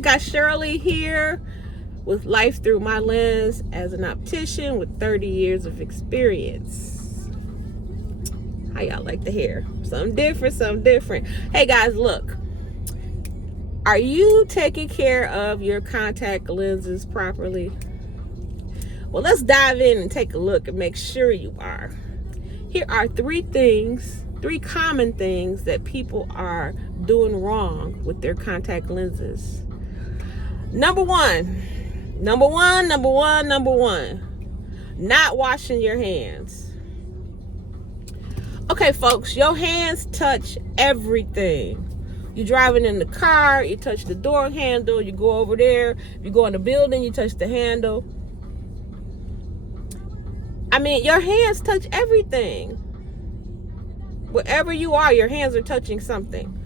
Got Shirley here with Life Through My Lens as an optician with 30 years of experience. How y'all like the hair? Something different. Hey guys, look. Are you taking care of your contact lenses properly? Well, let's dive in and take a look and make sure you are. Here are three common things that people are doing wrong with their contact lenses. Number one, not washing your hands. Okay, folks, your hands touch everything. You're driving in the car, you touch the door handle, you go over there, you go in the building, you touch the handle. I mean, your hands touch everything. Wherever you are, your hands are touching something.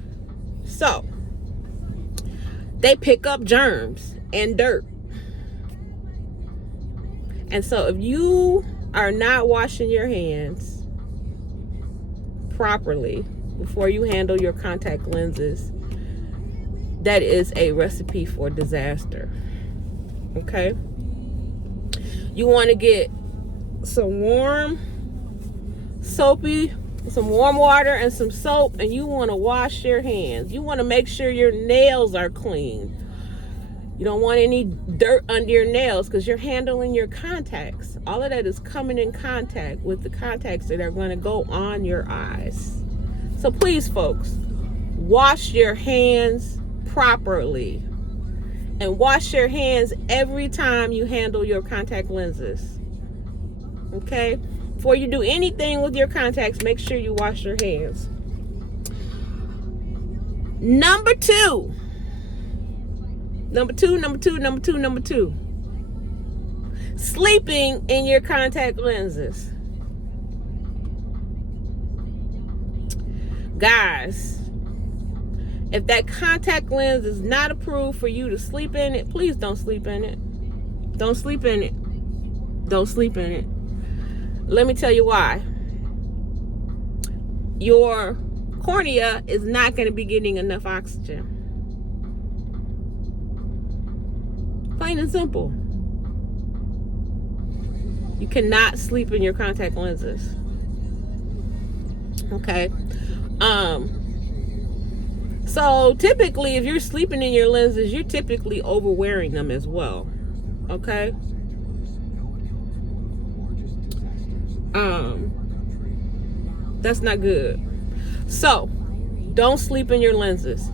So, they pick up germs and dirt. And so, if you are not washing your hands properly before you handle your contact lenses, that is a recipe for disaster. Okay? You want to get some warm water and some soap, and you want to wash your hands. You want to make sure your nails are clean. You don't want any dirt under your nails because you're handling your contacts. All of that is coming in contact with the contacts that are going to go on your eyes. So please, folks, wash your hands properly. And wash your hands every time you handle your contact lenses. Okay? Before you do anything with your contacts, make sure you wash your hands. Number two. Sleeping in your contact lenses. Guys, if that contact lens is not approved for you to sleep in it, please don't sleep in it. Don't sleep in it. Let me tell you why. Your cornea is not going to be getting enough oxygen. Plain and simple. You cannot sleep in your contact lenses. Okay? So typically, if you're sleeping in your lenses, you're typically overwearing them as well. Okay? That's not good. So, don't sleep in your lenses.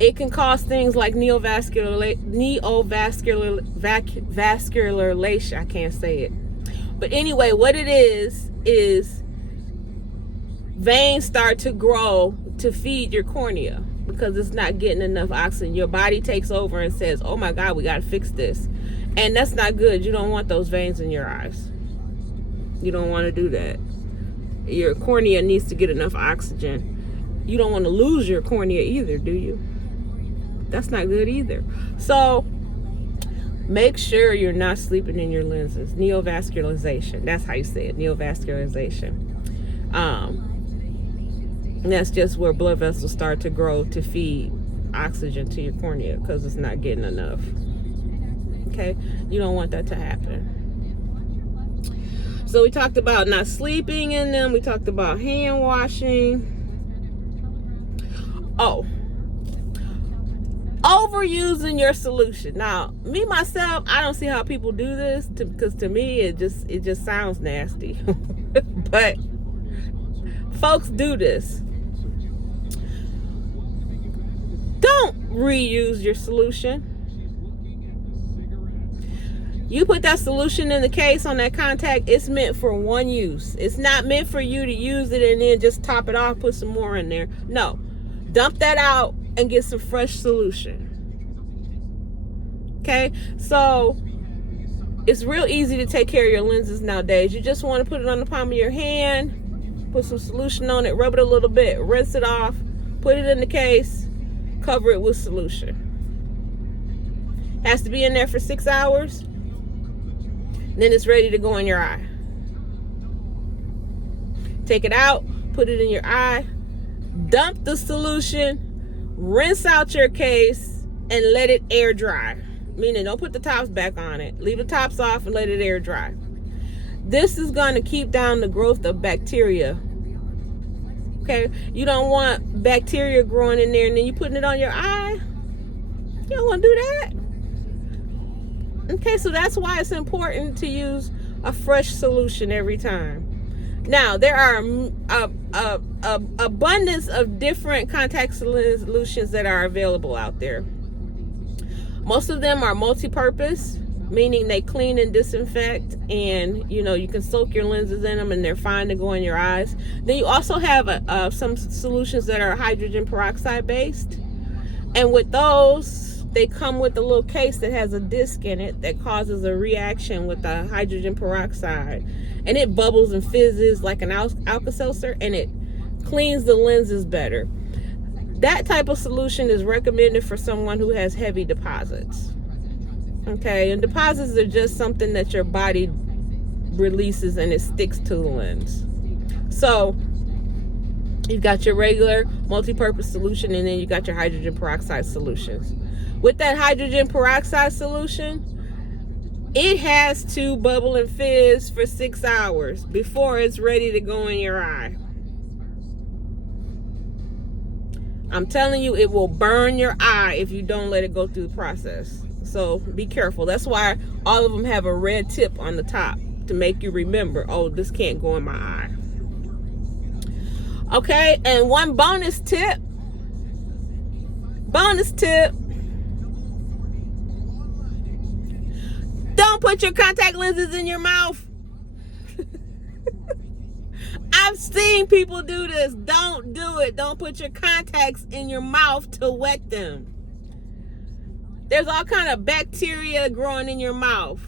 It can cause things like vascularlation. I can't say it. But anyway, what it is veins start to grow to feed your cornea because it's not getting enough oxygen. Your body takes over and says, oh my God, we got to fix this. And that's not good. You don't want those veins in your eyes. You don't want to do that. Your cornea needs to get enough oxygen. You don't want to lose your cornea either, do you? That's not good either. So make sure you're not sleeping in your lenses. Neovascularization. That's how you say it. Neovascularization. And that's just where blood vessels start to grow to feed oxygen to your cornea because it's not getting enough. Okay? You don't want that to happen. So we talked about not sleeping in them. We talked about hand washing. Oh. Overusing your solution. Now, me myself, I don't see how people do this because to me it just sounds nasty. But folks do this. Don't reuse your solution. You put that solution in the case on that contact, it's meant for one use. It's not meant for you to use it and then just top it off, put some more in there. No. Dump that out and get some fresh solution. Okay? So, it's real easy to take care of your lenses nowadays. You just want to put it on the palm of your hand, put some solution on it, rub it a little bit, rinse it off, put it in the case, cover it with solution. Has to be in there for 6 hours. Then it's ready to go in your eye. Take it out, put it in your eye, dump the solution, rinse out your case, and let it air dry. Meaning, don't put the tops back on it. Leave the tops off and let it air dry. This is going to keep down the growth of bacteria. Okay? You don't want bacteria growing in there and then you putting it on your eye. You don't want to do that. Okay, so that's why it's important to use a fresh solution every time. Now, there are abundance of different contact solutions that are available out there. Most of them are multi-purpose, meaning they clean and disinfect, and you can soak your lenses in them and they're fine to go in your eyes. Then you also have some solutions that are hydrogen peroxide based, and with those, they come with a little case that has a disc in it that causes a reaction with the hydrogen peroxide, and it bubbles and fizzes like an Alka-Seltzer, and it cleans the lenses better. That type of solution is recommended for someone who has heavy deposits. Okay, and deposits are just something that your body releases and it sticks to the lens. So you've got your regular multi-purpose solution, and then you got your hydrogen peroxide solutions. With that hydrogen peroxide solution, it has to bubble and fizz for 6 hours before it's ready to go in your eye. I'm telling you, it will burn your eye if you don't let it go through the process. So be careful. That's why all of them have a red tip on the top to make you remember, oh, this can't go in my eye. Okay, and one bonus tip. Don't put your contact lenses in your mouth. I've seen people do this. Don't do it. Don't put your contacts in your mouth to wet them. There's all kind of bacteria growing in your mouth.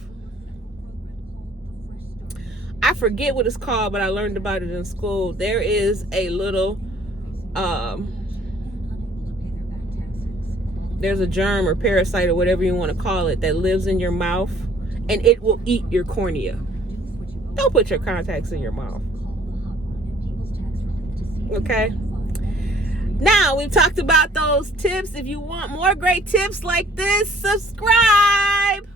I forget what it's called, but I learned about it in school. There is a little, there's a germ or parasite or whatever you want to call it that lives in your mouth, and it will eat your cornea. Don't put your contacts in your mouth. Okay? Now, we've talked about those tips. If you want more great tips like this, subscribe.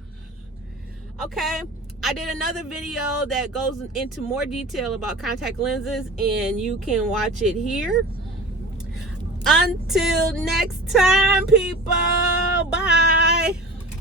Okay? I did another video that goes into more detail about contact lenses, and you can watch it here. Until next time, people. Bye.